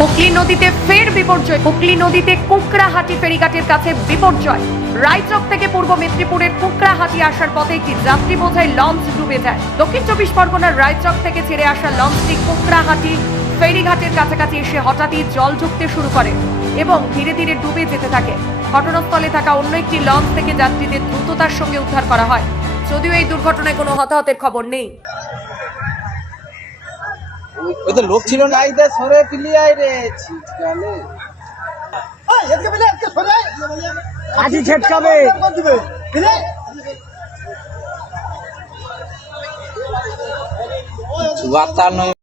হুগলি নদীতে ফের বিপর্যয়। হুগলি নদীতে কুকড়াহাটি ফেরিঘাটের কাছে বিপর্যয়। রায়চক থেকে পূর্ব মেদিনীপুরের কুকড়াহাটি আসার পথে একটি যাত্রী বোঝাই লঞ্চ ডুবে যায়। দক্ষিণ চব্বিশ পরগনার রায়চক থেকে ছেড়ে আসা লঞ্চটি কুকড়াহাটি ফেরিঘাটের কাছাকাছি এসে হঠাৎই জল ঢুকতে শুরু করে এবং ধীরে ধীরে ডুবে যেতে থাকে। ঘটনাস্থলে থাকা অন্য একটি লঞ্চ থেকে যাত্রীদের দ্রুততার সঙ্গে উদ্ধার করা হয়। যদিও এই দুর্ঘটনায় কোনো হতাহতের খবর নেই। ওই তো লোক ছিল না। আইদা সরে পিলিয়াই রে ছিটকালে কাঠি ছেটকাবে। বার্তা নয়।